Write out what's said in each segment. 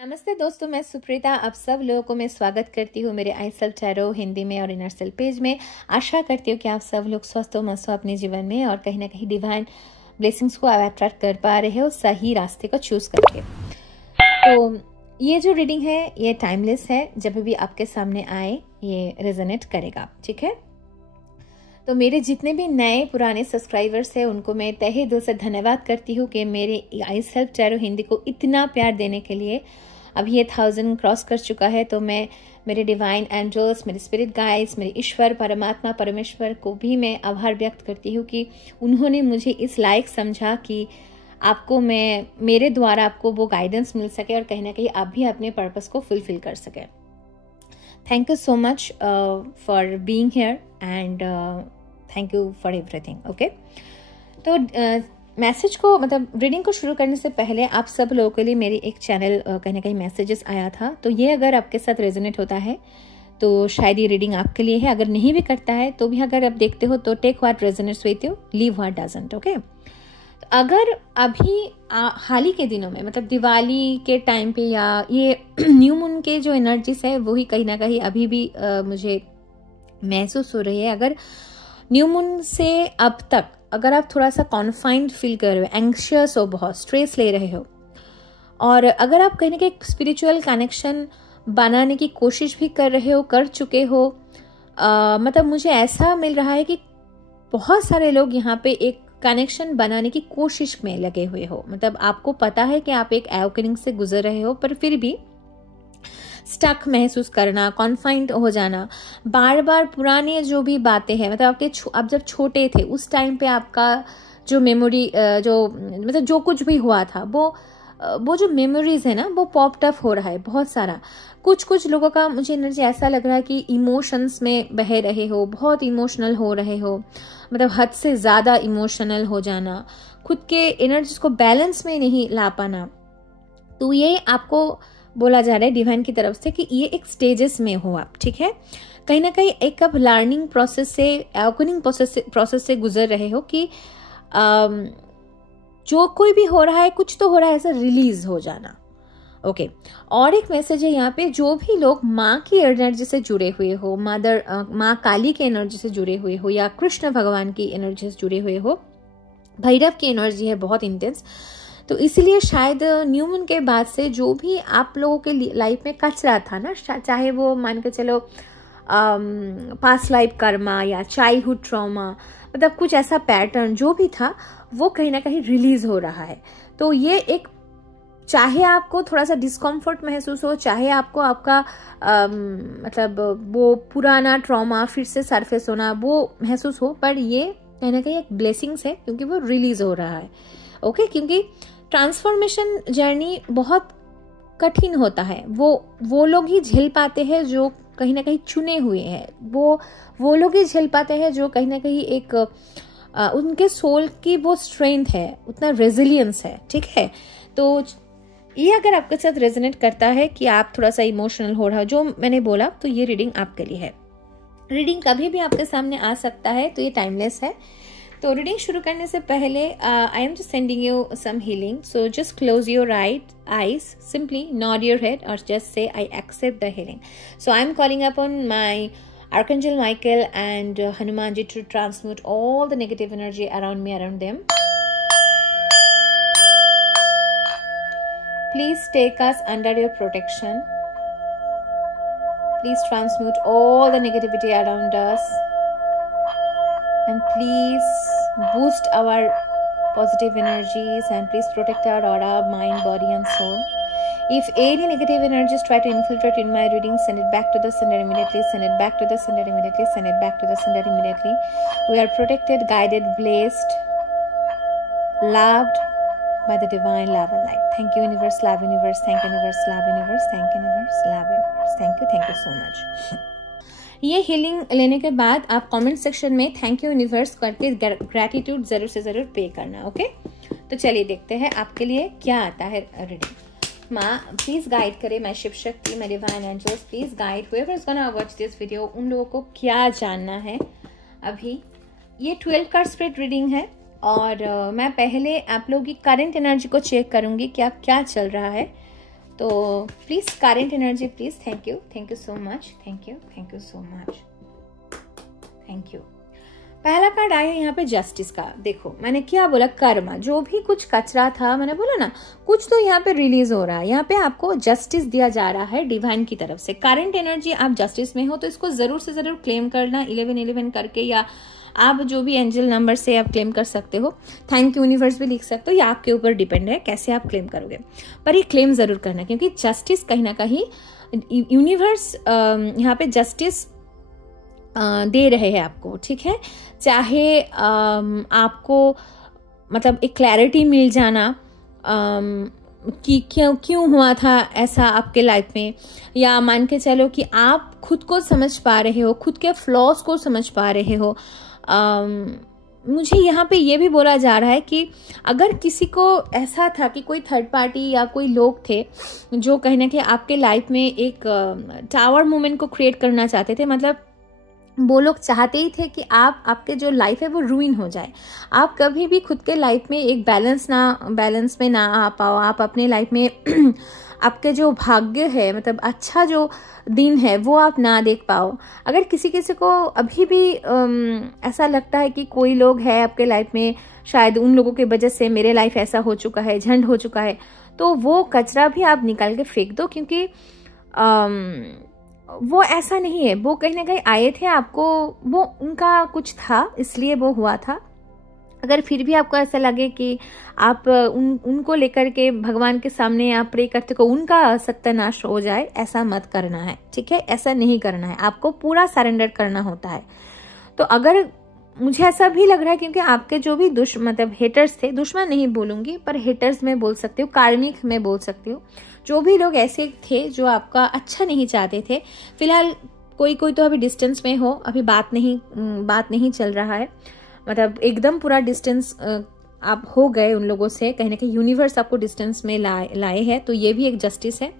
नमस्ते दोस्तों, मैं सुप्रीता आप सब लोगों को मैं स्वागत करती हूँ मेरे आई सेल्फ टैरो हिंदी में और इनर सेल्फ पेज में। आशा करती हूँ कि आप सब लोग स्वस्थ हो, मस्त हो अपने जीवन में और कहीं ना कहीं डिवाइन ब्लेसिंग्स को अट्रैक्ट कर पा रहे हो सही रास्ते को चूज करके। तो ये जो रीडिंग है ये टाइमलेस है, जब भी आपके सामने आए ये रेजोनेट करेगा, ठीक है। तो मेरे जितने भी नए पुराने सब्सक्राइबर्स हैं उनको मैं तहे दिल से धन्यवाद करती हूँ कि मेरे आई सेल्फ टैरो हिंदी को इतना प्यार देने के लिए। अब ये 1000 क्रॉस कर चुका है, तो मैं मेरे डिवाइन एंजल्स, मेरे स्पिरिट गाइड्स, मेरे ईश्वर परमात्मा परमेश्वर को भी मैं आभार व्यक्त करती हूँ कि उन्होंने मुझे इस लायक समझा कि आपको मैं मेरे द्वारा आपको वो गाइडेंस मिल सके और कहीं ना कहीं आप भी अपने पर्पस को फुलफिल कर सके। Thank you so much for being here and thank you for everything. Okay, तो मैसेज को मतलब रीडिंग को शुरू करने से पहले आप सब लोगों के लिए मेरी एक चैनल कहीं ना कहीं मैसेजेस आया था, तो ये अगर आपके साथ रेजोनेट होता है तो शायद ये रीडिंग आपके लिए है। अगर नहीं भी करता है तो भी अगर आप देखते हो तो take what resonates with you, leave what doesn't. Okay, तो अगर अभी हाल ही के दिनों में मतलब दिवाली के टाइम पे या ये न्यू मून के जो एनर्जीज है वही कहीं ना कहीं अभी भी मुझे महसूस हो रही है। अगर न्यू मून से अब तक अगर आप थोड़ा सा कॉन्फाइंड फील कर रहे हो, एंग्शियस हो, बहुत स्ट्रेस ले रहे हो और अगर आप कहीं ना कहीं स्पिरिचुअल कनेक्शन बनाने की कोशिश भी कर रहे हो, कर चुके हो, मतलब मुझे ऐसा मिल रहा है कि बहुत सारे लोग यहाँ पे एक कनेक्शन बनाने की कोशिश में लगे हुए हो। मतलब आपको पता है कि आप एक अवेकनिंग से गुजर रहे हो पर फिर भी स्टक महसूस करना, कॉन्फाइंड हो जाना, बार बार पुरानी जो भी बातें हैं, मतलब आप जब छोटे थे उस टाइम पे आपका जो मेमोरी जो मतलब जो कुछ भी हुआ था वो जो मेमोरीज है ना वो पॉप्ड अप हो रहा है बहुत सारा। कुछ लोगों का मुझे एनर्जी ऐसा लग रहा है कि इमोशंस में बह रहे हो, बहुत इमोशनल हो रहे हो, मतलब हद से ज़्यादा इमोशनल हो जाना, खुद के एनर्जीज को बैलेंस में नहीं ला पाना। तो ये आपको बोला जा रहा है डिवाइन की तरफ से कि ये एक स्टेजेस में हो आप, ठीक है। कहीं ना कहीं एक अब लर्निंग प्रोसेस से, अवेकनिंग प्रोसेस से गुजर रहे हो कि जो कोई भी हो रहा है, कुछ तो हो रहा है, ऐसा रिलीज हो जाना। ओके, और एक मैसेज है यहाँ पे, जो भी लोग माँ की एनर्जी से जुड़े हुए हो, माँ काली की एनर्जी से जुड़े हुए हो या कृष्ण भगवान की एनर्जी से जुड़े हुए हो, भैरव की एनर्जी है बहुत इंटेंस, तो इसलिए शायद न्यू मून के बाद से जो भी आप लोगों के लाइफ में कचरा था ना, चाहे वो मान के चलो पास्ट लाइफ कर्मा या चाइल्डहुड ट्रॉमा, मतलब कुछ ऐसा पैटर्न जो भी था वो कहीं ना कहीं रिलीज हो रहा है। तो ये एक, चाहे आपको थोड़ा सा डिस्कम्फर्ट महसूस हो, चाहे आपको आपका मतलब वो पुराना ट्रॉमा फिर से सरफेस होना वो महसूस हो, पर ये कहीं ना कहीं एक ब्लेसिंग्स है क्योंकि वो रिलीज हो रहा है। ओके, क्योंकि ट्रांसफॉर्मेशन जर्नी बहुत कठिन होता है, वो लोग ही झेल पाते हैं जो कहीं ना कहीं चुने हुए हैं, वो लोग ही झेल पाते हैं जो कहीं ना कहीं एक उनके सोल की वो स्ट्रेंथ है, उतना रेजिलियंस है, ठीक है। तो ये अगर आपके साथ रेजोनेट करता है कि आप थोड़ा सा इमोशनल हो रहा हो, जो मैंने बोला, तो ये रीडिंग आपके लिए है। रीडिंग कभी भी आपके सामने आ सकता है, तो ये टाइमलेस है। तो रीडिंग शुरू करने से पहले I am just sending you some healing, so just close your right eyes, simply nod your head और just say I accept the healing. So I am calling upon my Archangel Michael and Hanumanji to transmute all the negative energy around me, around them. Please take us under your protection. Please transmute all the negativity around us. And please boost our positive energies and please protect our aura, mind, body and soul. If any negative energies try to infiltrate in my reading, send it back to the sender immediately, send it back to the sender immediately, send it back to the sender immediately. We are protected, guided, blessed, loved by the divine love and light. Thank you universe, love universe, thank universe, love universe, thank universe, love universe. Thank you so much. ये healing लेने के बाद आप comment section में thank you universe करके gratitude जरूर से जरूर पे करना। ओके, तो चलिए देखते हैं आपके लिए क्या आता है रीडिंग। माँ प्लीज गाइड करे, मैं शिव शक्ति, मैं divine angels, please guide whoever is gonna watch this video, उन लोगों को क्या जानना है अभी। ये 12 कार्ड स्प्रेड रीडिंग है और मैं पहले आप लोगों की करंट एनर्जी को चेक करूंगी कि आप क्या चल रहा है तो please current energy please. Thank you so much, thank you so much, thank you. पहला कार्ड आया यहाँ पे जस्टिस का। देखो मैंने क्या बोला, कर्मा, जो भी कुछ कचरा था, मैंने बोला ना कुछ तो यहाँ पे रिलीज हो रहा है। यहाँ पे आपको जस्टिस दिया जा रहा है डिवाइन की तरफ से। करंट एनर्जी आप जस्टिस में हो तो इसको जरूर से जरूर क्लेम करना 1111 करके, या आप जो भी एंजल नंबर से आप क्लेम कर सकते हो। थैंक यू यूनिवर्स भी लिख सकते हो, या आपके ऊपर डिपेंड है कैसे आप क्लेम करोगे, पर ये क्लेम जरूर करना, क्योंकि जस्टिस कहीं ना कहीं यूनिवर्स यहाँ पे जस्टिस दे रहे हैं आपको, ठीक है। चाहे आपको मतलब एक क्लैरिटी मिल जाना कि क्यों हुआ था ऐसा आपके लाइफ में, या मान के चलो कि आप खुद को समझ पा रहे हो, खुद के फ्लॉज को समझ पा रहे हो। मुझे यहाँ पे ये भी बोला जा रहा है कि अगर किसी को ऐसा था कि कोई थर्ड पार्टी या कोई लोग थे जो कहीं ना कहीं आपके लाइफ में एक टावर मोमेंट को क्रिएट करना चाहते थे, मतलब वो लोग चाहते ही थे कि आपके जो लाइफ है वो रूइन हो जाए, आप कभी भी खुद के लाइफ में एक बैलेंस में ना आ पाओ, आप अपने लाइफ में आपके जो भाग्य है, मतलब अच्छा जो दिन है वो आप ना देख पाओ। अगर किसी को अभी भी ऐसा लगता है कि कोई लोग है आपके लाइफ में, शायद उन लोगों की वजह से मेरे लाइफ ऐसा हो चुका है, झंड हो चुका है, तो वो कचरा भी आप निकाल के फेंक दो, क्योंकि वो ऐसा नहीं है। वो कहीं ना कहीं आए थे, आपको वो उनका कुछ था इसलिए वो हुआ था। अगर फिर भी आपको ऐसा लगे कि आप उनको लेकर के भगवान के सामने आप प्रे करते हो उनका सत्यानाश हो जाए, ऐसा मत करना है, ठीक है। ऐसा नहीं करना है, आपको पूरा सरेंडर करना होता है। तो अगर मुझे ऐसा भी लग रहा है, क्योंकि आपके जो भी मतलब हेटर्स थे, दुश्मन नहीं बोलूंगी पर हेटर्स में बोल सकती हूँ, कार्मिक में बोल सकती हूँ, जो भी लोग ऐसे थे जो आपका अच्छा नहीं चाहते थे, फिलहाल कोई तो अभी डिस्टेंस में हो, अभी बात नहीं चल रहा है, मतलब एकदम पूरा डिस्टेंस आप हो गए उन लोगों से, कहीं ना कहीं यूनिवर्स आपको डिस्टेंस में लाए हैं, तो ये भी एक जस्टिस है।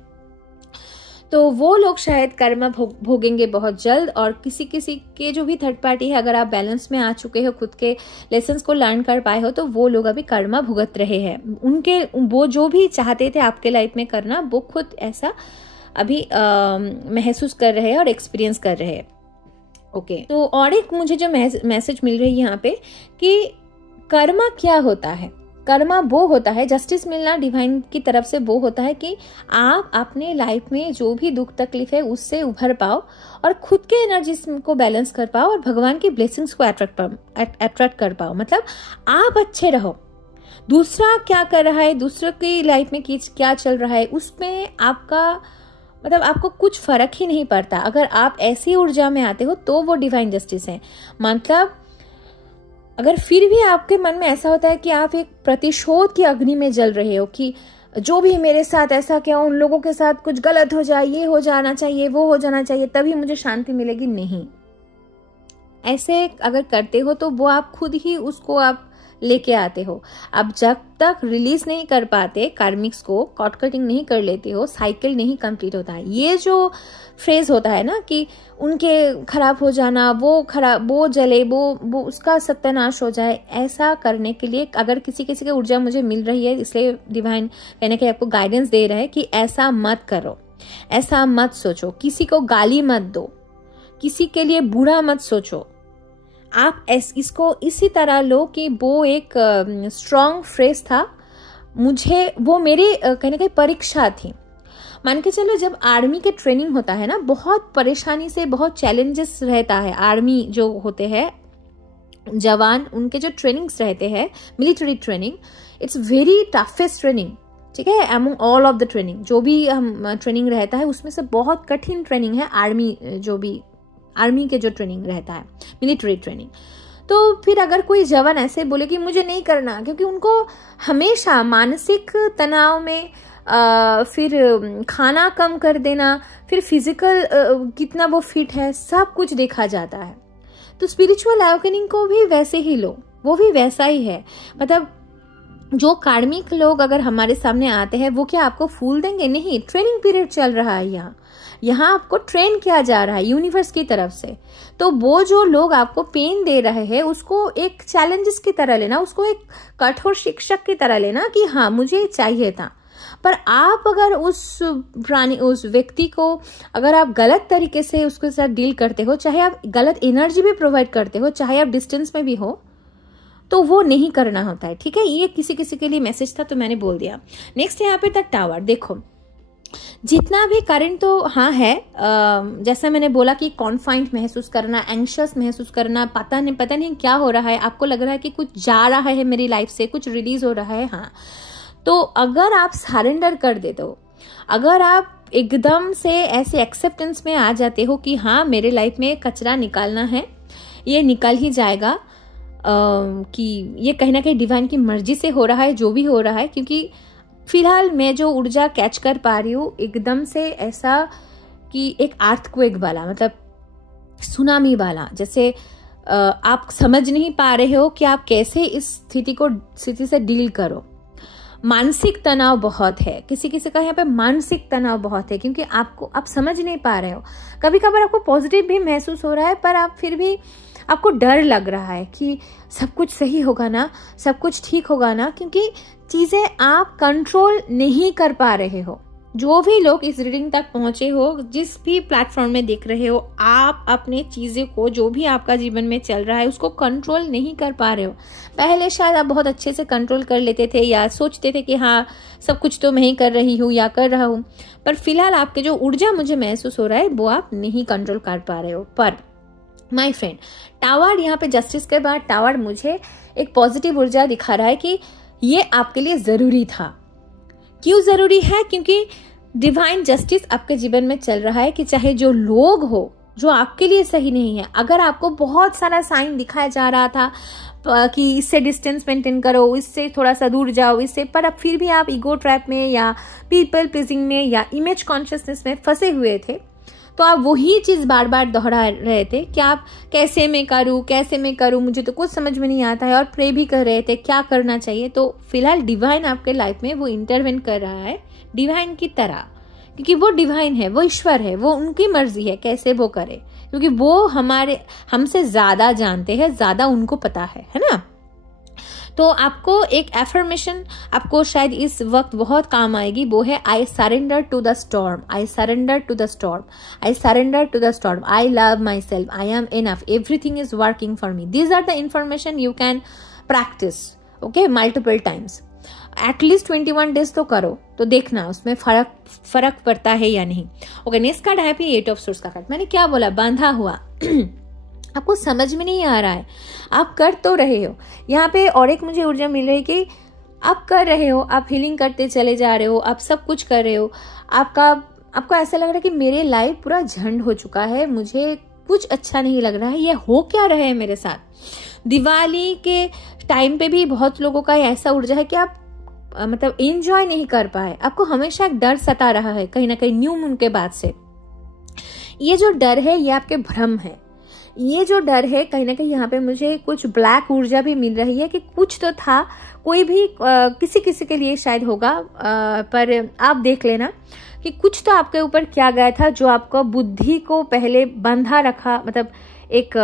तो वो लोग शायद कर्म भोगेंगे बहुत जल्द, और किसी के जो भी थर्ड पार्टी है, अगर आप बैलेंस में आ चुके हो, खुद के लेसन्स को लर्न कर पाए हो, तो वो लोग अभी कर्म भुगत रहे हैं। उनके वो जो भी चाहते थे आपके लाइफ में करना, वो खुद ऐसा अभी महसूस कर रहे हैं और एक्सपीरियंस कर रहे हैं। ओके, तो और एक मुझे जो मैसेज मिल रही है यहाँ पे कि कर्मा क्या होता है। कर्मा वो होता है, जस्टिस मिलना डिवाइन की तरफ से वो होता है कि आप अपने लाइफ में जो भी दुख तकलीफ है उससे उभर पाओ और खुद के एनर्जी को बैलेंस कर पाओ और भगवान की ब्लेसिंग्स को अट्रैक्ट कर पाओ। मतलब आप अच्छे रहो, दूसरा क्या कर रहा है, दूसरे की लाइफ में क्या चल रहा है, उसमें आपका मतलब आपको कुछ फर्क ही नहीं पड़ता। अगर आप ऐसी ऊर्जा में आते हो तो वो डिवाइन जस्टिस है। मतलब अगर फिर भी आपके मन में ऐसा होता है कि आप एक प्रतिशोध की अग्नि में जल रहे हो कि जो भी मेरे साथ ऐसा क्या, उन लोगों के साथ कुछ गलत हो जाए, ये हो जाना चाहिए, वो हो जाना चाहिए, तभी मुझे शांति मिलेगी, नहीं, ऐसे अगर करते हो तो वो आप खुद ही उसको आप लेके आते हो। अब जब तक रिलीज नहीं कर पाते कार्मिक्स को, कॉट कटिंग नहीं कर लेते हो, साइकिल नहीं कंप्लीट होता है। ये जो फ्रेज होता है ना कि उनके खराब हो जाना, वो जले, वो उसका सत्यानाश हो जाए, ऐसा करने के लिए अगर किसी की ऊर्जा मुझे मिल रही है, इसलिए डिवाइन कहने के आपको गाइडेंस दे रहा है कि ऐसा मत करो, ऐसा मत सोचो, किसी को गाली मत दो, किसी के लिए बुरा मत सोचो। आप इसको इसी तरह लो कि वो एक स्ट्रॉन्ग फ्रेज था, मुझे वो मेरी कहीं ना कहीं परीक्षा थी। मान के चलो जब आर्मी के ट्रेनिंग होता है ना, बहुत परेशानी से, बहुत चैलेंजेस रहता है। आर्मी जो होते हैं जवान, उनके जो ट्रेनिंग्स रहते हैं, military training, it's very toughest training, ठीक है, among all of the training. जो भी हम ट्रेनिंग रहता है उसमें से बहुत कठिन ट्रेनिंग है आर्मी के जो ट्रेनिंग रहता है, मिलिट्री ट्रेनिंग। तो फिर अगर कोई जवान ऐसे बोले कि मुझे नहीं करना, क्योंकि उनको हमेशा मानसिक तनाव में फिर खाना कम कर देना, फिर फिजिकल कितना वो फिट है, सब कुछ देखा जाता है। तो स्पिरिचुअल अवेकनिंग को भी वैसे ही लो, वो भी वैसा ही है। मतलब जो कार्मिक लोग अगर हमारे सामने आते हैं, वो क्या आपको फूल देंगे? नहीं, ट्रेनिंग पीरियड चल रहा है यहाँ आपको ट्रेन किया जा रहा है यूनिवर्स की तरफ से। तो वो जो लोग आपको पेन दे रहे हैं, उसको एक चैलेंजेस की तरह लेना, उसको एक कठोर शिक्षक की तरह लेना कि हाँ मुझे चाहिए था, पर आप अगर उस व्यक्ति को अगर आप गलत तरीके से उसके साथ डील करते हो, चाहे आप गलत एनर्जी भी प्रोवाइड करते हो, चाहे आप डिस्टेंस में भी हो, तो वो नहीं करना होता है। ठीक है, ये किसी किसी के लिए मैसेज था तो मैंने बोल दिया। नेक्स्ट यहाँ पे द टावर। देखो जितना भी करंट तो हाँ है, जैसा मैंने बोला कि कॉन्फाइंड महसूस करना, एंग्शियस महसूस करना, पता नहीं क्या हो रहा है, आपको लग रहा है कि कुछ जा रहा है मेरी लाइफ से, कुछ रिलीज हो रहा है। हाँ, तो अगर आप सरेंडर कर देते हो, अगर आप एकदम से ऐसे एक्सेप्टेंस में आ जाते हो कि हाँ मेरे लाइफ में कचरा निकालना है, ये निकल ही जाएगा, कि ये कहीं ना कहीं डिवाइन की मर्जी से हो रहा है जो भी हो रहा है, क्योंकि फिलहाल मैं जो ऊर्जा कैच कर पा रही हूँ एकदम से ऐसा कि एक अर्थक्वेक वाला, मतलब सुनामी वाला, जैसे आप समझ नहीं पा रहे हो कि आप कैसे इस स्थिति से डील करो। मानसिक तनाव बहुत है, किसी किसी का यहाँ पे मानसिक तनाव बहुत है, क्योंकि आप समझ नहीं पा रहे हो। कभी कभार आपको पॉजिटिव भी महसूस हो रहा है, पर आप फिर भी आपको डर लग रहा है कि सब कुछ सही होगा ना, सब कुछ ठीक होगा ना, क्योंकि चीजें आप कंट्रोल नहीं कर पा रहे हो। जो भी लोग इस रीडिंग तक पहुंचे हो, जिस भी प्लेटफॉर्म में देख रहे हो, आप अपने चीजें को, जो भी आपका जीवन में चल रहा है, उसको कंट्रोल नहीं कर पा रहे हो। पहले शायद आप बहुत अच्छे से कंट्रोल कर लेते थे या सोचते थे कि हाँ सब कुछ तो मैं ही कर रही हूँ या कर रहा हूँ, पर फिलहाल आपके जो ऊर्जा मुझे महसूस हो रहा है वो आप नहीं कंट्रोल कर पा रहे हो। पर माय फ्रेंड, टावर यहाँ पे जस्टिस के बाद टावर मुझे एक पॉजिटिव ऊर्जा दिखा रहा है कि ये आपके लिए जरूरी था। क्यों जरूरी है? क्योंकि डिवाइन जस्टिस आपके जीवन में चल रहा है कि चाहे जो लोग हो जो आपके लिए सही नहीं है, अगर आपको बहुत सारा साइन दिखाया जा रहा था कि इससे डिस्टेंस मेंटेन करो, इससे थोड़ा सा दूर जाओ, इससे, पर अब फिर भी आप ईगो ट्रैप में या पीपल प्लीजिंग में या इमेज कॉन्शियसनेस में फंसे हुए थे, तो आप वही चीज बार बार दोहरा रहे थे कि आप कैसे मैं करूं, मुझे तो कुछ समझ में नहीं आता है, और प्रे भी कर रहे थे क्या करना चाहिए। तो फिलहाल डिवाइन आपके लाइफ में वो इंटरवेन कर रहा है डिवाइन की तरह, क्योंकि वो डिवाइन है, वो ईश्वर है, वो उनकी मर्जी है कैसे वो करे, क्योंकि वो हमसे ज्यादा जानते हैं, ज्यादा उनको पता है ना। तो आपको एक एफर्मेशन आपको शायद इस वक्त बहुत काम आएगी, वो है I surrender to the storm, I surrender to the storm, I surrender to the storm, I love myself, I am enough, everything is working for me. These are the information you can practise, okay, multiple times, at least 21 days तो करो, तो देखना उसमें फर्क पड़ता है या नहीं। ओके, नेक्स्ट कार्ड है 8 ऑफ सोर्स का कार्ड। मैंने क्या बोला? बांधा हुआ आपको समझ में नहीं आ रहा है, आप कर तो रहे हो। यहाँ पे और एक मुझे ऊर्जा मिल रही है कि आप कर रहे हो, आप हीलिंग करते चले जा रहे हो, आप सब कुछ कर रहे हो, आपको ऐसा लग रहा है कि मेरे लाइफ पूरा झंड हो चुका है, मुझे कुछ अच्छा नहीं लग रहा है, ये हो क्या रहा है मेरे साथ। दिवाली के टाइम पे भी बहुत लोगों का ऐसा ऊर्जा है कि आप मतलब एंजॉय नहीं कर पाए, आपको हमेशा एक डर सता रहा है कहीं ना कहीं न्यू मून के बाद से। ये जो डर है ये आपके भ्रम है, ये जो डर है कहीं ना कहीं यहाँ पे मुझे कुछ ब्लैक ऊर्जा भी मिल रही है कि कुछ तो था, कोई भी किसी के लिए शायद होगा, पर आप देख लेना कि कुछ तो आपके ऊपर किया गया था जो आपको बुद्धि को पहले बंधा रखा, मतलब एक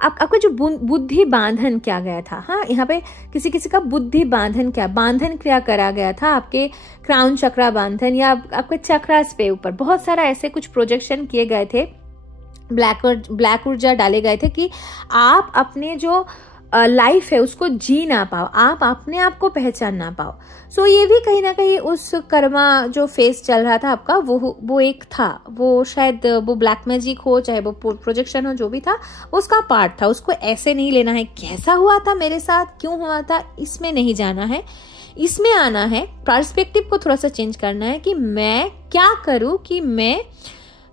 आपका जो बुद्धि बांधन किया गया था। हाँ, यहाँ पे किसी का बुद्धि बांधन क्रिया करा गया था, आपके क्राउन चक्रा बांधन या आपके चक्रास पे ऊपर बहुत सारा ऐसे कुछ प्रोजेक्शन किए गए थे, ब्लैक ऊर्जा डाले गए थे कि आप अपने जो लाइफ है उसको जी ना पाओ, आप अपने आप को पहचान ना पाओ। सो ये भी कहीं ना कहीं उस कर्मा जो फेस चल रहा था आपका, वो एक था, वो शायद वो ब्लैक मैजिक हो चाहे वो प्रोजेक्शन हो, जो भी था उसका पार्ट था। उसको ऐसे नहीं लेना है कैसा हुआ था मेरे साथ, क्यों हुआ था, इसमें नहीं जाना है, इसमें आना है, पर्सपेक्टिव को थोड़ा सा चेंज करना है कि मैं क्या करूं कि मैं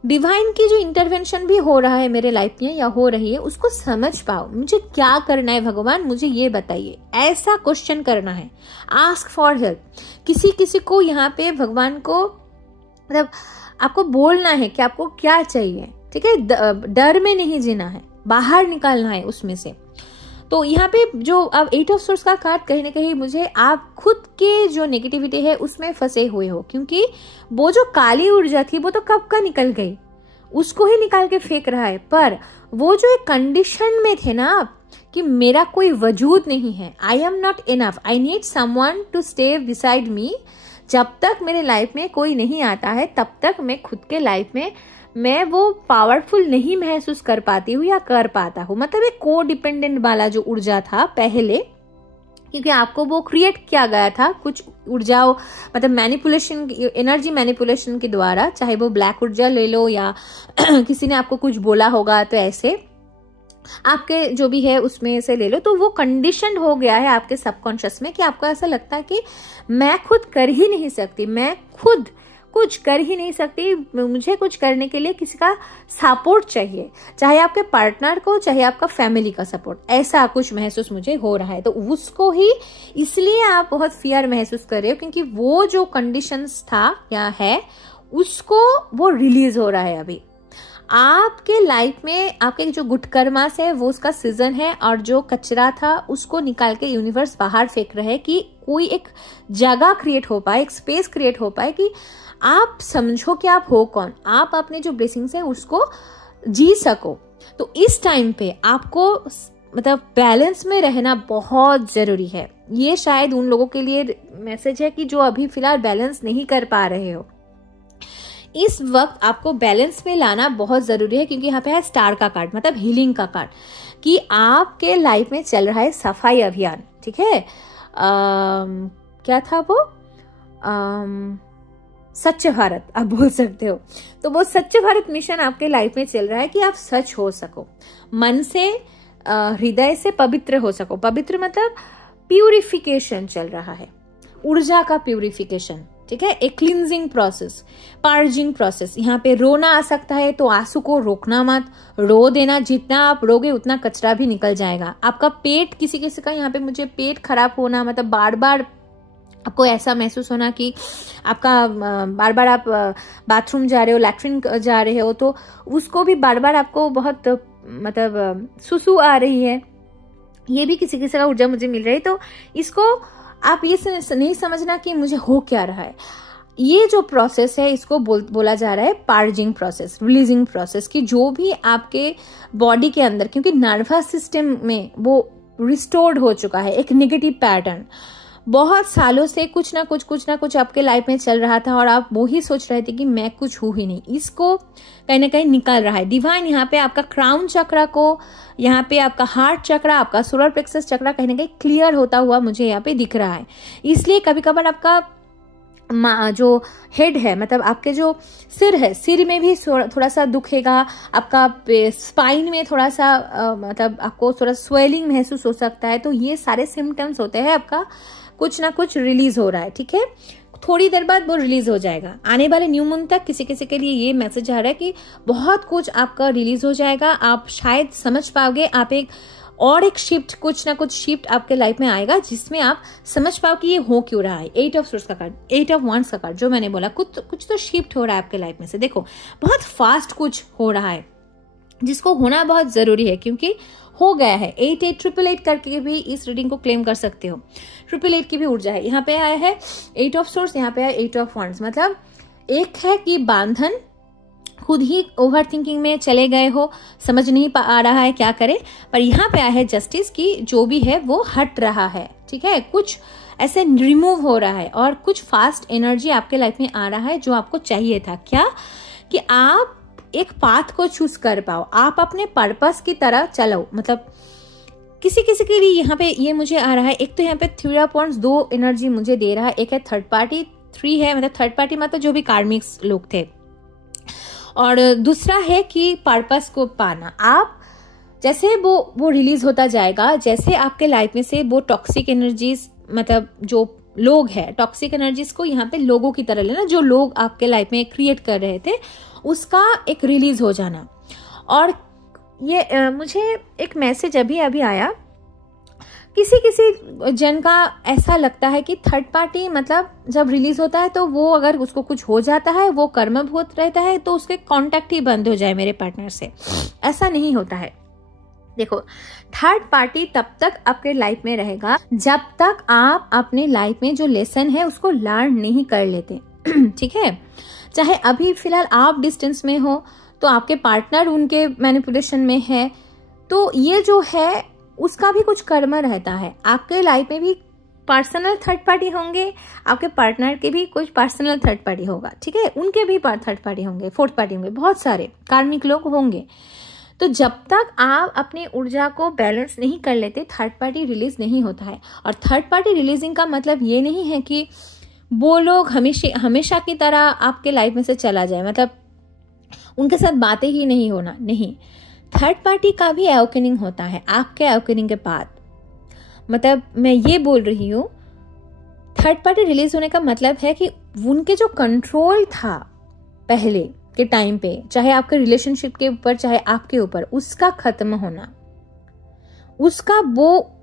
डिवाइन की जो इंटरवेंशन भी हो रहा है मेरे लाइफ में या हो रही है उसको समझ पाओ, मुझे क्या करना है भगवान, मुझे ये बताइए, ऐसा क्वेश्चन करना है। Ask for help. किसी को यहाँ पे भगवान को मतलब आपको बोलना है कि आपको क्या चाहिए, ठीक है, डर में नहीं जीना है, बाहर निकालना है उसमें से। तो यहाँ पे जो अब 8 ऑफ सोर्स का कार्ड कहीं ना कहीं मुझे आप खुद के जो नेगेटिविटी है उसमें फंसे हुए हो, क्योंकि वो जो काली ऊर्जा थी वो तो कब का निकल गई, उसको ही निकाल के फेंक रहा है। पर वो जो एक कंडीशन में थे ना आप, कि मेरा कोई वजूद नहीं है, I am not enough, I need someone to stay beside me. जब तक मेरे लाइफ में कोई नहीं आता है तब तक मैं खुद के लाइफ में मैं वो पावरफुल नहीं महसूस कर पाती हूँ या कर पाता हूँ। मतलब एक को डिपेंडेंट वाला जो ऊर्जा था पहले, क्योंकि आपको वो क्रिएट किया गया था कुछ ऊर्जाओं, मतलब मैनिपुलेशन, एनर्जी मैनिपुलेशन के द्वारा, चाहे वो ब्लैक ऊर्जा ले लो या किसी ने आपको कुछ बोला होगा तो ऐसे आपके जो भी है उसमें से ले लो, तो वो कंडीशन हो गया है आपके सबकॉन्शियस में कि आपको ऐसा लगता है कि मैं खुद कर ही नहीं सकती, मैं खुद कुछ कर ही नहीं सकती, मुझे कुछ करने के लिए किसी का सपोर्ट चाहिए, चाहे आपके पार्टनर को, चाहे आपका फैमिली का सपोर्ट, ऐसा कुछ महसूस मुझे हो रहा है। तो उसको ही इसलिए आप बहुत फियर महसूस कर रहे हो क्योंकि वो जो कंडीशंस था या है उसको वो रिलीज हो रहा है अभी आपके लाइफ में। आपके जो गुड कर्मास है वो उसका सीजन है, और जो कचरा था उसको निकाल के यूनिवर्स बाहर फेंक रहे हैं कि कोई एक जगह क्रिएट हो पाए, एक स्पेस क्रिएट हो पाए कि आप समझो कि आप हो कौन, आप अपने जो ब्लेसिंग्स है उसको जी सको। तो इस टाइम पे आपको मतलब बैलेंस में रहना बहुत जरूरी है। ये शायद उन लोगों के लिए मैसेज है कि जो अभी फिलहाल बैलेंस नहीं कर पा रहे हो, इस वक्त आपको बैलेंस में लाना बहुत जरूरी है, क्योंकि यहाँ पे है स्टार का कार्ड, मतलब हीलिंग का कार्ड, कि आपके लाइफ में चल रहा है सफाई अभियान। ठीक है, क्या था वो, स्वच्छ भारत आप बोल सकते हो। तो वो स्वच्छ भारत मिशन आपके लाइफ में चल रहा है कि आप सच हो सको, मन से हृदय से पवित्र हो सको। पवित्र मतलब प्यूरिफिकेशन चल रहा है, ऊर्जा का प्यूरिफिकेशन। ठीक है, एक क्लींजिंग प्रोसेस, पार्जिंग प्रोसेस। यहाँ पे रोना आ सकता है तो आंसू को रोकना मत, रो देना, जितना आप रोगे उतना कचरा भी निकल जाएगा। आपका पेट, किसी किसी का यहाँ पे मुझे पेट खराब होना, मतलब बार बार आपको ऐसा महसूस होना कि आपका बार बार आप बाथरूम जा रहे हो, लैट्रिन जा रहे हो, तो उसको भी बार बार आपको बहुत मतलब सुसु आ रही है, ये भी किसी किसी का ऊर्जा मुझे मिल रही है। तो इसको आप ये नहीं समझना कि मुझे हो क्या रहा है। ये जो प्रोसेस है इसको बोला जा रहा है पार्जिंग प्रोसेस, रिलीजिंग प्रोसेस, कि जो भी आपके बॉडी के अंदर, क्योंकि नर्वस सिस्टम में वो रिस्टोर्ड हो चुका है, एक नेगेटिव पैटर्न बहुत सालों से कुछ ना कुछ आपके लाइफ में चल रहा था और आप वो ही सोच रहे थे कि मैं कुछ हूं ही नहीं, इसको कहीं ना कहीं निकाल रहा है डिवाइन। यहाँ पे आपका क्राउन चक्रा को, यहाँ पे आपका हार्ट चक्रा, आपका सोलर प्लेक्सस चक्रा कहीं ना कहीं क्लियर होता हुआ मुझे यहाँ पे दिख रहा है। इसलिए कभी कभार आपका जो हेड है, मतलब आपके जो सिर है, सिर में भी थोड़ा सा दुखेगा, आपका स्पाइन में थोड़ा सा मतलब आपको थोड़ा स्वेलिंग महसूस हो सकता है। तो ये सारे सिम्टम्स होते हैं, आपका कुछ ना कुछ रिलीज हो रहा है। ठीक है, थोड़ी देर बाद वो रिलीज हो जाएगा। आने वाले न्यू मंथ तक किसी किसी के लिए ये मैसेज आ रहा है कि बहुत कुछ आपका रिलीज हो जाएगा। आप शायद समझ पाओगे, आप एक शिफ्ट, कुछ ना कुछ शिफ्ट आपके लाइफ में आएगा जिसमें आप समझ पाओ कि ये हो क्यों रहा है। 8 ऑफ सोर्स का कार्ड, 8 ऑफ वांड्स का कार्ड, जो मैंने बोला कुछ तो शिफ्ट हो रहा है आपके लाइफ में से। देखो बहुत फास्ट कुछ हो रहा है जिसको होना बहुत जरूरी है, क्योंकि हो गया है। 8888 करके भी इस रीडिंग को क्लेम कर सकते हो। 888 की भी ऊर्जा है। यहाँ पे आया है 8 ऑफ सोर्स, यहाँ पे आया 8 ऑफ वांड्स। मतलब एक है कि बांधन, खुद ही ओवर थिंकिंग में चले गए हो, समझ नहीं आ रहा है क्या करे, पर यहाँ पे आया है जस्टिस की जो भी है वो हट रहा है। ठीक है, कुछ ऐसे रिमूव हो रहा है और कुछ फास्ट एनर्जी आपके लाइफ में आ रहा है जो आपको चाहिए था। क्या कि आप एक पाथ को चूज कर पाओ, आप अपने पर्पस की तरह चलो। मतलब किसी किसी के लिए यहाँ पे ये मुझे आ रहा है, एक तो यहाँ पे 3 ऑफ वांड्स 2 एनर्जी मुझे दे रहा है। एक है थर्ड पार्टी, 3 है मतलब थर्ड पार्टी मतलब जो भी कार्मिक्स लोग थे, और दूसरा है कि पर्पस को पाना। आप जैसे वो रिलीज होता जाएगा, जैसे आपके लाइफ में से वो टॉक्सिक एनर्जीज, मतलब जो लोग हैं टॉक्सिक एनर्जीज को यहाँ पे लोगों की तरह लेना, जो लोग आपके लाइफ में क्रिएट कर रहे थे उसका एक रिलीज हो जाना। और ये मुझे एक मैसेज अभी आया, किसी जन का ऐसा लगता है कि थर्ड पार्टी मतलब जब रिलीज होता है तो वो अगर उसको कुछ हो जाता है, वो कर्मभूत रहता है तो उसके कांटेक्ट ही बंद हो जाए मेरे पार्टनर से। ऐसा नहीं होता है। देखो थर्ड पार्टी तब तक आपके लाइफ में रहेगा जब तक आप अपने लाइफ में जो लेसन है उसको लर्न नहीं कर लेते। ठीक है, चाहे अभी फिलहाल आप डिस्टेंस में हो तो आपके पार्टनर उनके मैनिपुलेशन में है, तो ये जो है उसका भी कुछ कर्म रहता है। आपके लाइफ में भी पर्सनल थर्ड पार्टी होंगे, आपके पार्टनर के भी कुछ पर्सनल थर्ड पार्टी होगा, ठीक है, उनके भी थर्ड पार्टी होंगे, फोर्थ पार्टी होंगे, बहुत सारे कार्मिक लोग होंगे। तो जब तक आप अपनी ऊर्जा को बैलेंस नहीं कर लेते, थर्ड पार्टी रिलीज नहीं होता है। और थर्ड पार्टी रिलीजिंग का मतलब ये नहीं है कि वो लोग हमेशा की तरह आपके लाइफ में से चला जाए, मतलब उनके साथ बातें ही नहीं होना, नहीं। थर्ड पार्टी का भी अवेकनिंग होता है आपके अवेकनिंग के बाद। मतलब मैं ये बोल रही हूँ, थर्ड पार्टी रिलीज होने का मतलब है कि उनके जो कंट्रोल था पहले के टाइम पे, चाहे आपके रिलेशनशिप के ऊपर चाहे आपके ऊपर, उसका खत्म होना। उसका वो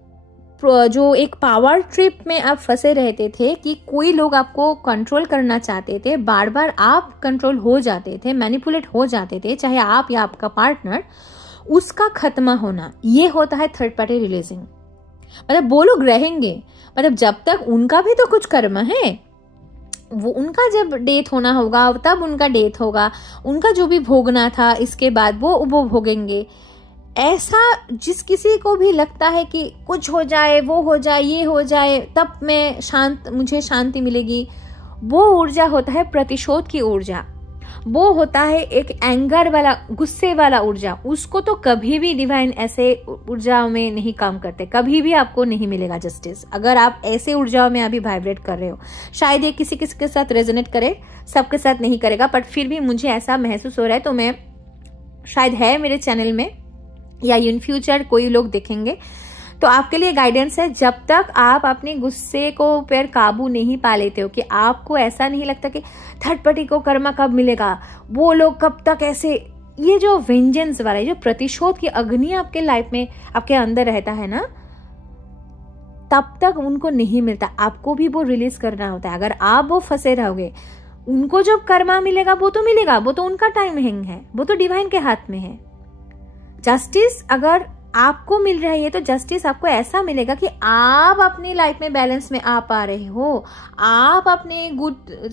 जो एक पावर ट्रिप में आप फंसे रहते थे कि कोई लोग आपको कंट्रोल करना चाहते थे, बार बार आप कंट्रोल हो जाते थे, मैनिपुलेट हो जाते थे, चाहे आप या आपका पार्टनर, उसका खत्म होना, ये होता है थर्ड पार्टी रिलीजिंग। मतलब वो लोग रहेंगे, मतलब जब तक उनका भी तो कुछ कर्म है, वो उनका जब डेथ होना होगा तब उनका डेथ होगा, उनका जो भी भोगना था इसके बाद वो भोगेंगे। ऐसा जिस किसी को भी लगता है कि कुछ हो जाए, वो हो जाए, ये हो जाए, तब मुझे शांति मिलेगी, वो ऊर्जा होता है प्रतिशोध की ऊर्जा। वो होता है एक एंगर वाला, गुस्से वाला ऊर्जा। उसको तो कभी भी डिवाइन ऐसे ऊर्जा में नहीं काम करते, कभी भी आपको नहीं मिलेगा जस्टिस अगर आप ऐसे ऊर्जाओं में अभी वाइब्रेट कर रहे हो। शायद ये किसी किसी के साथ रेजोनेट करे, सबके साथ नहीं करेगा, बट फिर भी मुझे ऐसा महसूस हो रहा है, तो मैं शायद है मेरे चैनल में या इन फ्यूचर कोई लोग देखेंगे, तो आपके लिए गाइडेंस है। जब तक आप अपने गुस्से को पर काबू नहीं पा लेते हो, कि आपको ऐसा नहीं लगता कि थर्ड पार्टी को कर्मा कब मिलेगा, वो लोग कब तक ऐसे, ये जो वेंजेंस वाला, जो प्रतिशोध की अग्नि आपके लाइफ में आपके अंदर रहता है ना, तब तक उनको नहीं मिलता। आपको भी वो रिलीज करना होता है। अगर आप वो फंसे रहोगे, उनको जब कर्मा मिलेगा वो तो मिलेगा, वो तो उनका टाइमिंग है, वो तो डिवाइन के हाथ में है। जस्टिस अगर आपको मिल रहा है, तो जस्टिस आपको ऐसा मिलेगा कि आप अपनी लाइफ में बैलेंस में आ पा रहे हो, आप अपने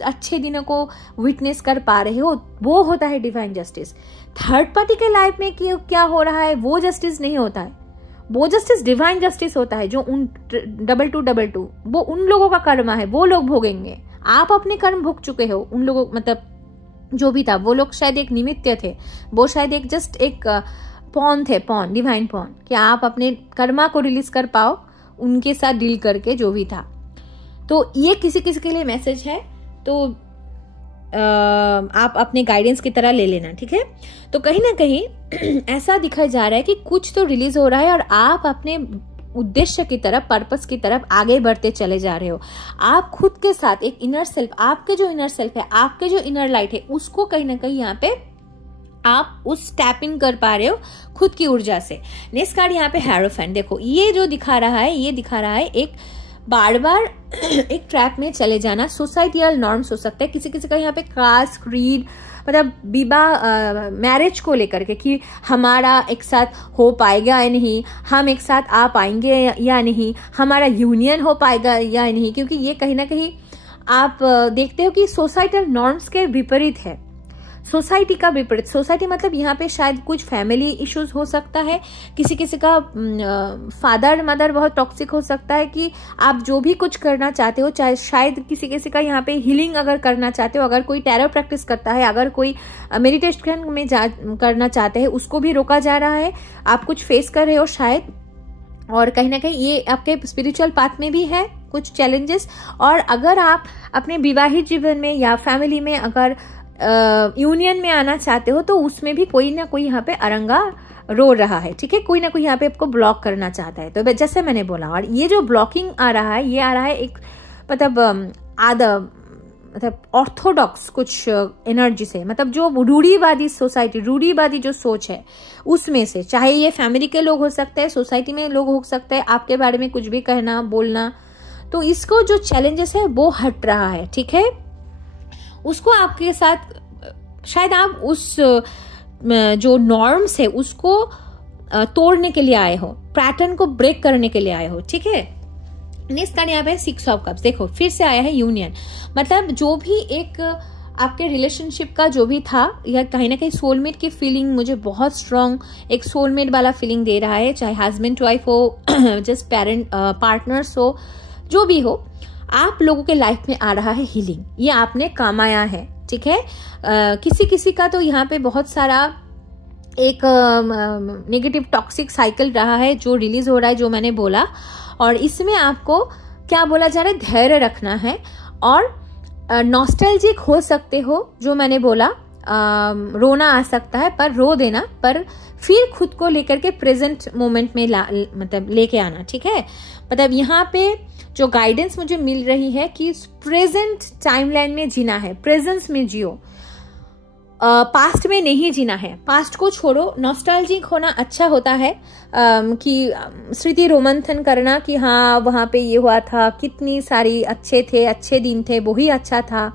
अच्छे दिनों को विटनेस कर पा रहे हो, वो होता है डिवाइन जस्टिस। थर्ड पार्टी के लाइफ में क्या हो रहा है, वो जस्टिस नहीं होता है, वो जस्टिस डिवाइन जस्टिस होता है। जो उन 2222 वो उन लोगों का कर्म है, वो लोग भोगेंगे। आप अपने कर्म भोग चुके हो, उन लोगों, मतलब जो भी था, वो लोग शायद एक निमित्त थे, वो शायद एक जस्ट एक पॉन थे, पॉन, डिवाइन पॉन, कि आप अपने कर्मा को रिलीज कर पाओ उनके साथ डील करके, जो भी था। तो ये किसी किसी के लिए मैसेज है, तो आप अपने गाइडेंस की तरह ले लेना, ठीक है। तो कहीं ना कहीं ऐसा दिखाया जा रहा है कि कुछ तो रिलीज हो रहा है और आप अपने उद्देश्य की तरफ, पर्पस की तरफ आगे बढ़ते चले जा रहे हो। आप खुद के साथ एक इनर सेल्फ, आपके जो इनर सेल्फ है, आपके जो इनर लाइट है, उसको कहीं ना कहीं यहाँ पे आप उस टैपिंग कर पा रहे हो खुद की ऊर्जा से। नेक्स्ट कार्ड यहाँ पे हेरोफेंट, देखो ये जो दिखा रहा है, ये दिखा रहा है एक बार बार एक ट्रैप में चले जाना। सोसाइटियल नॉर्म्स हो सकता है, किसी किसी का यहाँ पे कास्ट, क्रीड, मतलब विवाह, मैरिज को लेकर के, कि हमारा एक साथ हो पाएगा या नहीं, हम एक साथ आ पाएंगे या नहीं, हमारा यूनियन हो पाएगा या नहीं, क्योंकि ये कहीं ना कहीं आप देखते हो कि सोसाइटल नॉर्म्स के विपरीत है। सोसाइटी का विपरीत, सोसाइटी मतलब यहाँ पे शायद कुछ फैमिली इश्यूज हो सकता है, किसी किसी का फादर मदर बहुत टॉक्सिक हो सकता है, कि आप जो भी कुछ करना चाहते हो, चाहे शायद किसी किसी का यहाँ पे हीलिंग अगर करना चाहते हो, अगर कोई टैरो प्रैक्टिस करता है, अगर कोई मेडिटेशन में करना चाहते हैं, उसको भी रोका जा रहा है। आप कुछ फेस कर रहे हो शायद, और कहीं ना कहीं ये आपके स्पिरिचुअल पाथ में भी है कुछ चैलेंजेस। और अगर आप अपने विवाहित जीवन में या फैमिली में अगर यूनियन में आना चाहते हो, तो उसमें भी कोई ना कोई यहाँ पे अरंगा रो रहा है, ठीक है, कोई ना कोई यहाँ पे आपको ब्लॉक करना चाहता है। तो जैसे मैंने बोला, और ये जो ब्लॉकिंग आ रहा है, ये आ रहा है एक मतलब ऑर्थोडॉक्स कुछ एनर्जी से, मतलब जो रूढ़ीवादी सोसाइटी, रूढ़ीवादी जो सोच है उसमें से, चाहे ये फैमिली के लोग हो सकते हैं, सोसाइटी में लोग हो सकते हैं, आपके बारे में कुछ भी कहना बोलना, तो इसको जो चैलेंजेस है वो हट रहा है, ठीक है। उसको आपके साथ शायद आप उस जो नॉर्म्स है उसको तोड़ने के लिए आए हो, पैटर्न को ब्रेक करने के लिए आए हो, ठीक है। नेक्स्ट कार्ड यहाँ पे 6 ऑफ कप्स, देखो फिर से आया है यूनियन। मतलब जो भी एक आपके रिलेशनशिप का जो भी था, या कहीं ना कहीं सोलमेट की फीलिंग मुझे बहुत स्ट्रांग एक सोलमेट वाला फीलिंग दे रहा है, चाहे हस्बैंड वाइफ हो, जस्ट पेरेंट पार्टनर्स हो, जो भी हो, आप लोगों के लाइफ में आ रहा है हीलिंग, ये आपने कमाया है, ठीक है। किसी किसी का तो यहाँ पे बहुत सारा एक नेगेटिव टॉक्सिक साइकिल रहा है जो रिलीज हो रहा है, जो मैंने बोला, और इसमें आपको क्या बोला जा रहा है, धैर्य रखना है और नॉस्टैल्जिक हो सकते हो, जो मैंने बोला, रोना आ सकता है पर रो देना, पर फिर खुद को लेकर के प्रेजेंट मोमेंट में मतलब लेके आना, ठीक है। मतलब यहाँ पे जो गाइडेंस मुझे मिल रही है कि प्रेजेंट टाइमलाइन में जीना है, प्रेजेंस में जियो, पास्ट में नहीं जीना है, पास्ट को छोड़ो। नॉस्टैल्जिक होना अच्छा होता है, कि स्मृति रोमंथन करना कि हाँ वहाँ पे ये हुआ था, कितनी सारी अच्छे दिन थे, वही अच्छा था,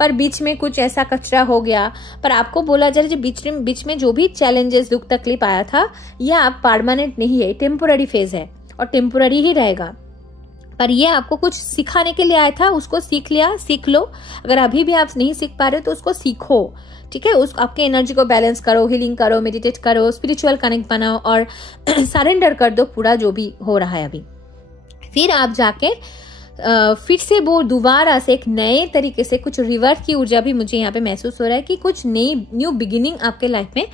पर बीच में कुछ ऐसा कचरा हो गया। पर आपको बोला जा रहा है बीच में जो भी चैलेंजेस, दुख तकलीफ आया था, यह आप परमानेंट नहीं है, टेम्पोररी फेज है और टेम्पोररी ही रहेगा। पर ये आपको कुछ सिखाने के लिए आया था, उसको सीख लो। अगर अभी भी आप नहीं सीख पा रहे तो उसको सीखो, ठीक है। आपके एनर्जी को बैलेंस करो, हीलिंग करो, मेडिटेट करो, स्पिरिचुअल कनेक्ट बनाओ और सरेंडर कर दो पूरा जो भी हो रहा है अभी। फिर आप जाके फिर से वो दोबारा से एक नए तरीके से कुछ रिवर्स की ऊर्जा भी मुझे यहाँ पे महसूस हो रहा है कि कुछ न्यू बिगिनिंग आपके लाइफ में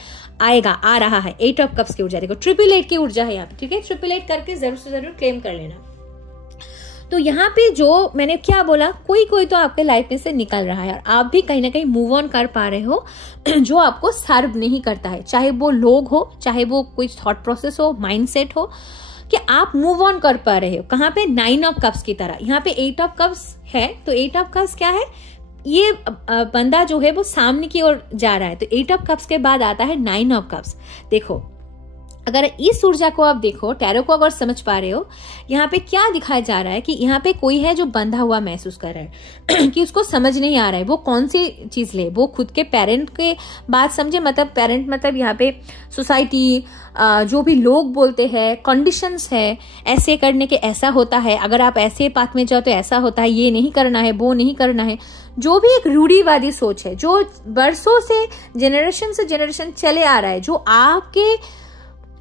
आ रहा है। 8 ऑफ कप्स की ऊर्जा देखो, 888 की ऊर्जा है यहाँ पे, ठीक है। 888 करके जरूर से जरूर क्लेम कर लेना। तो यहाँ पे जो मैंने क्या बोला, कोई तो आपके लाइफ में से निकल रहा है और आप भी कहीं ना कहीं मूव ऑन कर पा रहे हो, जो आपको सर्व नहीं करता है, चाहे वो लोग हो, चाहे वो कोई थॉट प्रोसेस हो, माइंडसेट हो, कि आप मूव ऑन कर पा रहे हो। कहाँ पे 9 ऑफ कप्स की तरह, यहाँ पे 8 ऑफ कप्स है। तो 8 ऑफ कप्स क्या है, ये बंदा जो है वो सामने की ओर जा रहा है। तो 8 ऑफ कप्स के बाद आता है 9 ऑफ कप्स। देखो, अगर इस ऊर्जा को आप देखो, टैरो को अगर समझ पा रहे हो, यहाँ पे क्या दिखाया जा रहा है कि यहाँ पे कोई है जो बंधा हुआ महसूस कर रहा है कि उसको समझ नहीं आ रहा है वो कौन सी चीज ले। वो खुद के पेरेंट के बात समझे, मतलब पेरेंट मतलब यहाँ पे सोसाइटी, जो भी लोग बोलते हैं, कंडीशंस है, ऐसे करने के ऐसा होता है, अगर आप ऐसे पाथ में जाओ तो ऐसा होता है, ये नहीं करना है, वो नहीं करना है, जो भी एक रूढ़िवादी सोच है जो वर्षों से जनरेशन चले आ रहा है, जो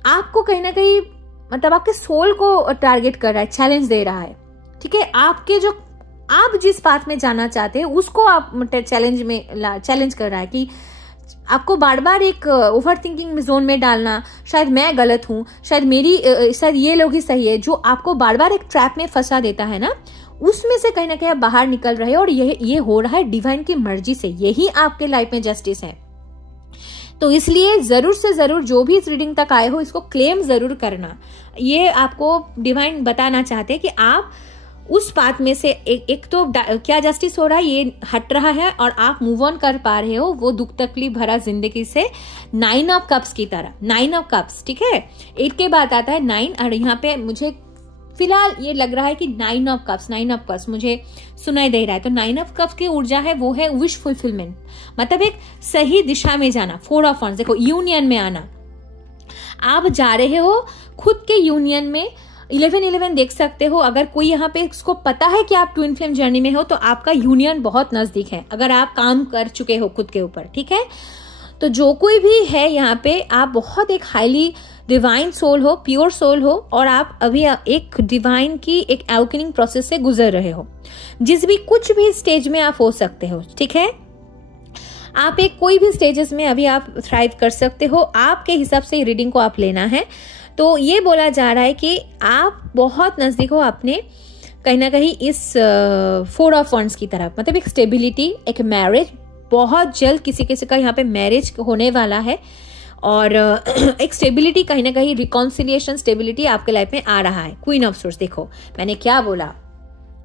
आपको कहीं ना कहीं मतलब आपके सोल को टारगेट कर रहा है, चैलेंज दे रहा है, ठीक है। आप जिस पाथ में जाना चाहते हैं उसको आप चैलेंज कर रहा है कि आपको बार बार एक ओवर थिंकिंग जोन में डालना, शायद मैं गलत हूं, शायद ये लोग ही सही है, जो आपको बार बार एक ट्रैप में फंसा देता है ना, उसमें से कहीं ना कहीं आप बाहर निकल रहे हो। और ये हो रहा है डिवाइन की मर्जी से, यही आपके लाइफ में जस्टिस है। तो इसलिए जरूर से जरूर जो भी इस रीडिंग तक आए हो, इसको क्लेम जरूर करना। ये आपको डिवाइन बताना चाहते हैं कि आप उस बात में से एक तो क्या जस्टिस हो रहा है, ये हट रहा है और आप मूव ऑन कर पा रहे हो वो दुख तकलीफ भरा जिंदगी से 9 ऑफ कप्स की तरह। 9 ऑफ कप्स, ठीक है। 8 के बाद आता है 9 और यहाँ पे मुझे फिलहाल ये लग रहा है कि 9 ऑफ कप्स मुझे सुनाई दे रहा है। तो 9 ऑफ कप्स की ऊर्जा है वो है विश फुलफिलमेंट, मतलब एक सही दिशा में जाना। 4 ऑफ वंड्स देखो, यूनियन में आना। आप जा रहे हो खुद के यूनियन में। 11 देख सकते हो, अगर कोई यहाँ पे इसको पता है कि आप ट्विन फ्लेम जर्नी में हो तो आपका यूनियन बहुत नजदीक है, अगर आप काम कर चुके हो खुद के ऊपर, ठीक है। तो जो कोई भी है यहाँ पे, आप बहुत एक हाईली डिवाइन सोल हो, प्योर सोल हो, और आप अभी एक डिवाइन की एक अवेकनिंग प्रोसेस से गुजर रहे हो, कुछ भी स्टेज में आप हो सकते हो, ठीक है। आप एक कोई भी स्टेजेस में अभी आप थ्राइव कर सकते हो, आपके हिसाब से रीडिंग को आप लेना है। तो ये बोला जा रहा है कि आप बहुत नजदीक हो अपने कहीं ना कहीं इस 4 ऑफ वंड्स की तरफ, मतलब एक स्टेबिलिटी, एक मैरिज, बहुत जल्द किसी का यहाँ पे मैरिज होने वाला है। और एक स्टेबिलिटी, कहीं ना कहीं रिकॉन्सिलिएशन, स्टेबिलिटी आपके लाइफ में आ रहा है। क्वीन ऑफ सोर्स देखो, मैंने क्या बोला,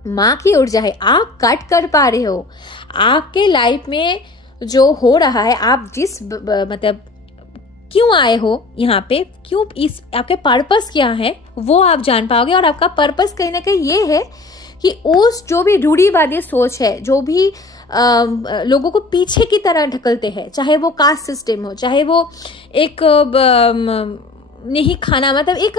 माँ की ऊर्जा है, आप कट कर पा रहे हो आपके लाइफ में जो हो रहा है। आप जिस मतलब क्यों आए हो यहाँ पे, क्यों इस आपके पर्पस क्या है वो आप जान पाओगे। और आपका पर्पस कहीं ना कहीं ये है कि उस जो भी रूढ़िवादी सोच है, जो भी लोगों को पीछे की तरह ढकलते हैं, चाहे वो कास्ट सिस्टम हो, चाहे वो एक नहीं खाना, मतलब एक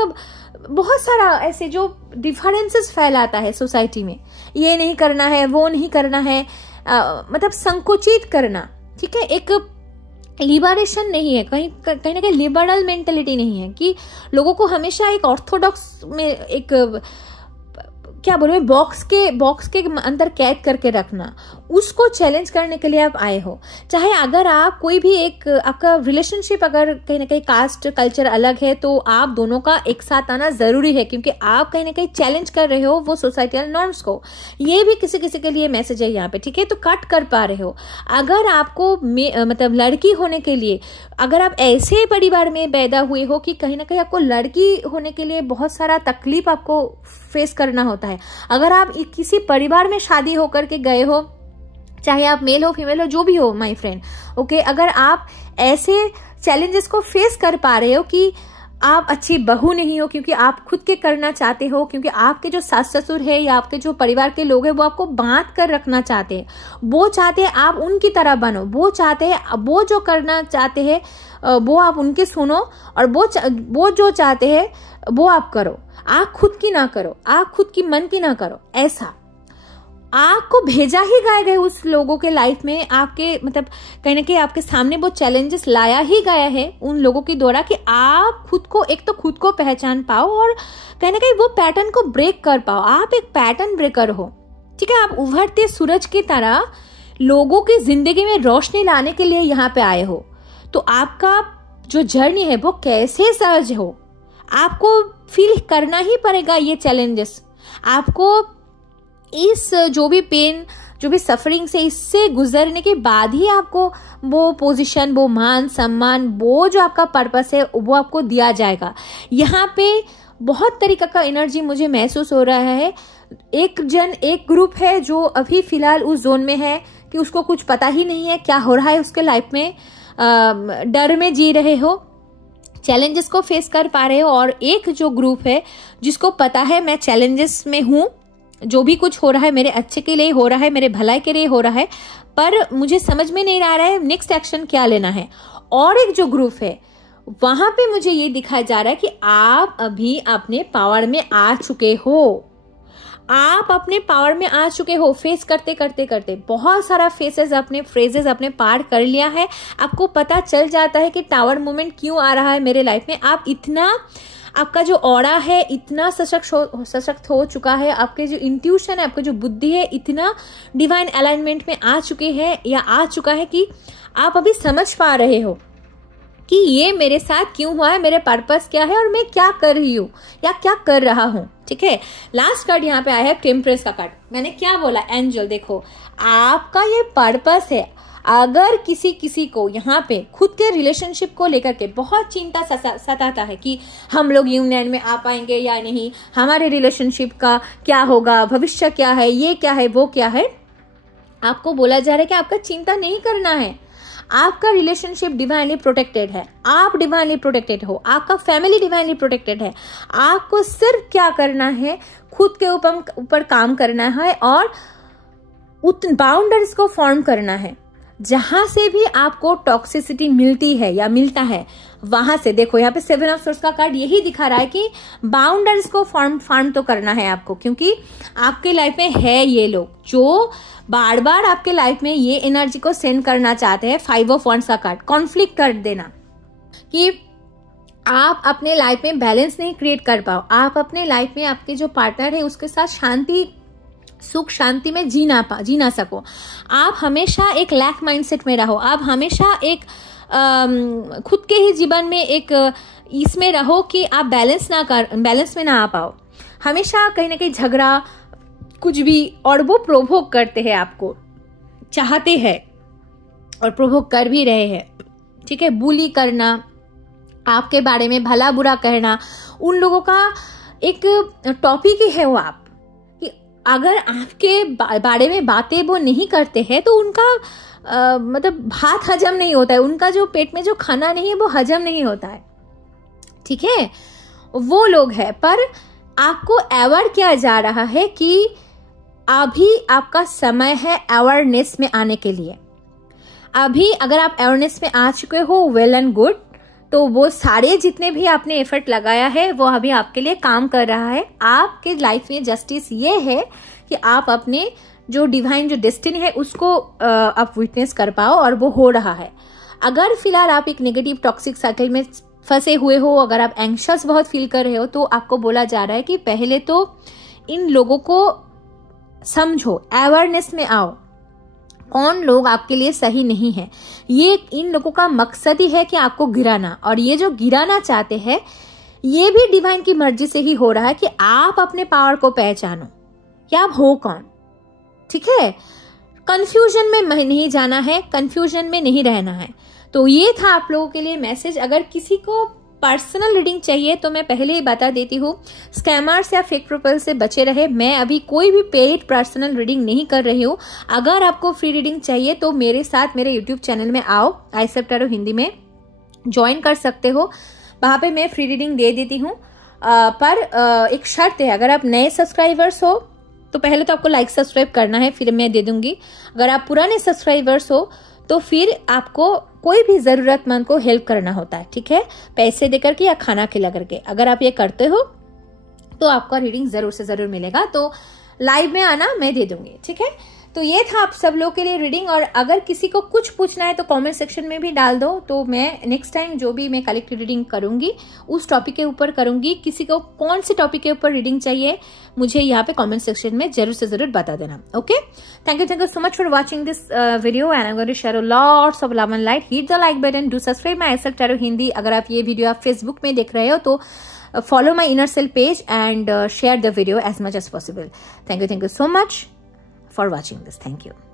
बहुत सारा ऐसे जो डिफरेंसेस फैलाता है सोसाइटी में, ये नहीं करना है, वो नहीं करना है, मतलब संकुचित करना, ठीक है, एक लिबरेशन नहीं है, कहीं ना कहीं लिबरल मेंटेलिटी नहीं है कि लोगों को हमेशा एक ऑर्थोडॉक्स में एक क्या बोलूं बॉक्स के अंदर कैद करके रखना, उसको चैलेंज करने के लिए आप आए हो। चाहे अगर आप कोई भी एक आपका रिलेशनशिप अगर कहीं ना कहीं कास्ट कल्चर अलग है तो आप दोनों का एक साथ आना जरूरी है, क्योंकि आप कहीं ना कहीं चैलेंज कर रहे हो वो सोसाइटल नॉर्म्स को। ये भी किसी किसी के लिए मैसेज है यहाँ पे, ठीक है, तो कट कर पा रहे हो। अगर आपको मतलब लड़की होने के लिए अगर आप ऐसे परिवार में पैदा हुए हो कि कहीं ना कहीं आपको लड़की होने के लिए बहुत सारा तकलीफ आपको फेस करना होता है, अगर आप किसी परिवार में शादी होकर के गए हो, चाहे आप मेल हो फीमेल हो जो भी हो माय फ्रेंड, ओके, अगर आप ऐसे चैलेंजेस को फेस कर पा रहे हो कि आप अच्छी बहू नहीं हो क्योंकि आप खुद के करना चाहते हो, क्योंकि आपके जो सास ससुर है या आपके जो परिवार के लोग हैं वो आपको बांध कर रखना चाहते हैं, वो चाहते हैं आप उनकी तरह बनो, वो चाहते हैं वो जो करना चाहते हैं वो आप उनके सुनो, और वो जो चाहते हैं वो आप करो, आप खुद की ना करो, आप खुद की मन की ना करो। ऐसा आपको भेजा ही गए उस लोगों के लाइफ में, आपके मतलब कहीं ना कहीं आपके सामने वो चैलेंजेस लाया ही गया है उन लोगों के द्वारा कि आप खुद को एक तो खुद को पहचान पाओ और कहीं ना कहीं वो पैटर्न को ब्रेक कर पाओ। आप एक पैटर्न ब्रेकर हो, ठीक है, आप उभरते सूरज की तरह लोगों की जिंदगी में रोशनी लाने के लिए यहाँ पे आए हो। तो आपका जो जर्नी है वो कैसे सहज हो, आपको फील करना ही पड़ेगा ये चैलेंजेस। आपको इस जो भी पेन जो भी सफरिंग से इससे गुजरने के बाद ही आपको वो पोजीशन, वो मान सम्मान, वो जो आपका पर्पस है वो आपको दिया जाएगा। यहाँ पे बहुत तरीका का एनर्जी मुझे महसूस हो रहा है। एक ग्रुप है जो अभी फिलहाल उस जोन में है कि उसको कुछ पता ही नहीं है क्या हो रहा है उसके लाइफ में, डर में जी रहे हो, चैलेंजेस को फेस कर पा रहे हो। और एक जो ग्रुप है जिसको पता है मैं चैलेंजेस में हूं, जो भी कुछ हो रहा है मेरे अच्छे के लिए हो रहा है, मेरे भलाई के लिए हो रहा है, पर मुझे समझ में नहीं आ रहा है नेक्स्ट एक्शन क्या लेना है। और एक जो ग्रुप है वहां पे मुझे ये दिखाया जा रहा है कि आप अभी अपने पावर में आ चुके हो, आप अपने पावर में आ चुके हो। फेस करते करते करते बहुत सारा फ्रेजेस अपने पार कर लिया है। आपको पता चल जाता है कि टावर मोमेंट क्यों आ रहा है मेरे लाइफ में। आप इतना, आपका जो ऑरा है इतना सशक्त हो चुका है, आपके जो इंट्यूशन है, आपकी जो बुद्धि है इतना डिवाइन अलाइनमेंट में आ चुके हैं या आ चुका है कि आप अभी समझ पा रहे हो कि ये मेरे साथ क्यों हुआ है, मेरे पर्पस क्या है और मैं क्या कर रही हूँ या क्या कर रहा हूँ। ठीक है, लास्ट कार्ड यहाँ पे आया है टेम्परेंस का कार्ड। मैंने क्या बोला, एंजल, देखो आपका ये पर्पस है। अगर किसी को यहाँ पे खुद के रिलेशनशिप को लेकर के बहुत चिंता सताता है कि हम लोग यूनियन में आ पाएंगे या नहीं, हमारे रिलेशनशिप का क्या होगा, भविष्य क्या है, ये क्या है, वो क्या है, आपको बोला जा रहा है कि आपका चिंता नहीं करना है। आपका रिलेशनशिप डिवाइनली प्रोटेक्टेड है, आप डिवाइनली प्रोटेक्टेड हो, आपका फैमिली डिवाइनली प्रोटेक्टेड है। आपको सिर्फ क्या करना है, खुद के ऊपर काम करना है और बाउंड्रीज को फॉर्म करना है। जहां से भी आपको टॉक्सिसिटी मिलती है या मिलता है वहां से, देखो यहाँ पे 7 ऑफ सोर्स का कार्ड यही दिखा रहा है कि बाउंड्रीज को फॉर्म तो करना है आपको, क्योंकि आपके लाइफ में है ये लोग जो बार बार आपके लाइफ में ये एनर्जी को सेंड करना चाहते हैं। 5 ऑफ वांड्स का कार्ड कॉन्फ्लिक्ट कर देना कि आप अपने लाइफ में बैलेंस नहीं क्रिएट कर पाओ, आप अपने लाइफ में आपके जो पार्टनर है उसके साथ शांति, सुख शांति में जी ना सको। आप हमेशा एक लैक माइंडसेट में रहो, आप हमेशा एक खुद के ही जीवन में एक इसमें रहो कि आप बैलेंस में ना आ पाओ। हमेशा कहीं ना कहीं झगड़ा कुछ भी, और वो प्रोवोक करते हैं, आपको चाहते हैं और प्रोवोक कर भी रहे हैं। ठीक है, बुली करना, आपके बारे में भला बुरा कहना, उन लोगों का एक टॉपिक ही है वो। आप अगर आपके बारे में बातें वो नहीं करते हैं तो उनका मतलब भात हजम नहीं होता है, उनका जो पेट में जो खाना नहीं है वो हजम नहीं होता है। ठीक है, वो लोग हैं, पर आपको अवेयर किया जा रहा है कि अभी आपका समय है अवेयरनेस में आने के लिए। अभी अगर आप अवेयरनेस में आ चुके हो, वेल एंड गुड, तो वो सारे जितने भी आपने एफर्ट लगाया है वो अभी आपके लिए काम कर रहा है। आपके लाइफ में जस्टिस ये है कि आप अपने जो डिवाइन जो डेस्टिनी है उसको आप विटनेस कर पाओ, और वो हो रहा है। अगर फिलहाल आप एक नेगेटिव टॉक्सिक साइकिल में फंसे हुए हो, अगर आप एंग्शियस बहुत फील कर रहे हो, तो आपको बोला जा रहा है कि पहले तो इन लोगों को समझो, अवेयरनेस में आओ, कौन लोग आपके लिए सही नहीं है। ये इन लोगों का मकसद ही है कि आपको गिराना, और ये जो गिराना चाहते हैं ये भी डिवाइन की मर्जी से ही हो रहा है कि आप अपने पावर को पहचानो कि आप हो कौन। ठीक है, कंफ्यूजन में नहीं जाना है, कंफ्यूजन में नहीं रहना है। तो ये था आप लोगों के लिए मैसेज। अगर किसी को पर्सनल रीडिंग चाहिए तो मैं पहले ही बता देती हूँ, स्कैमर्स या फेक प्रोफाइल से बचे रहे। मैं अभी कोई भी पेड पर्सनल रीडिंग नहीं कर रही हूँ। अगर आपको फ्री रीडिंग चाहिए तो मेरे साथ मेरे यूट्यूब चैनल में आओ, आइसल टैरो हिंदी में ज्वाइन कर सकते हो। वहां पे मैं फ्री रीडिंग दे देती हूँ, पर एक शर्त है, अगर आप नए सब्सक्राइबर्स हो तो पहले तो आपको लाइक सब्सक्राइब करना है, फिर मैं दे दूंगी। अगर आप पुराने सब्सक्राइबर्स हो तो फिर आपको कोई भी जरूरतमंद को हेल्प करना होता है, ठीक है, पैसे देकर के या खाना खिला करके। अगर आप ये करते हो तो आपका रीडिंग जरूर से जरूर मिलेगा। तो लाइव में आना, मैं दे दूंगी, ठीक है। तो ये था आप सब लोग के लिए रीडिंग। और अगर किसी को कुछ पूछना है तो कमेंट सेक्शन में भी डाल दो, तो मैं नेक्स्ट टाइम जो भी मैं कलेक्टिव रीडिंग करूंगी उस टॉपिक के ऊपर करूंगी। किसी को कौन से टॉपिक के ऊपर रीडिंग चाहिए मुझे यहाँ पे कमेंट सेक्शन में जरूर से जरूर बता देना। Okay, thank you so much for watching this video and I am going to share lots of love and light. Hit the like button, do subscribe my आइसल टैरो हिंदी। अगर आप ये वीडियो आप फेसबुक में देख रहे हो तो follow my inner self page and share the video as much as possible. Thank you so much for watching this. Thank you.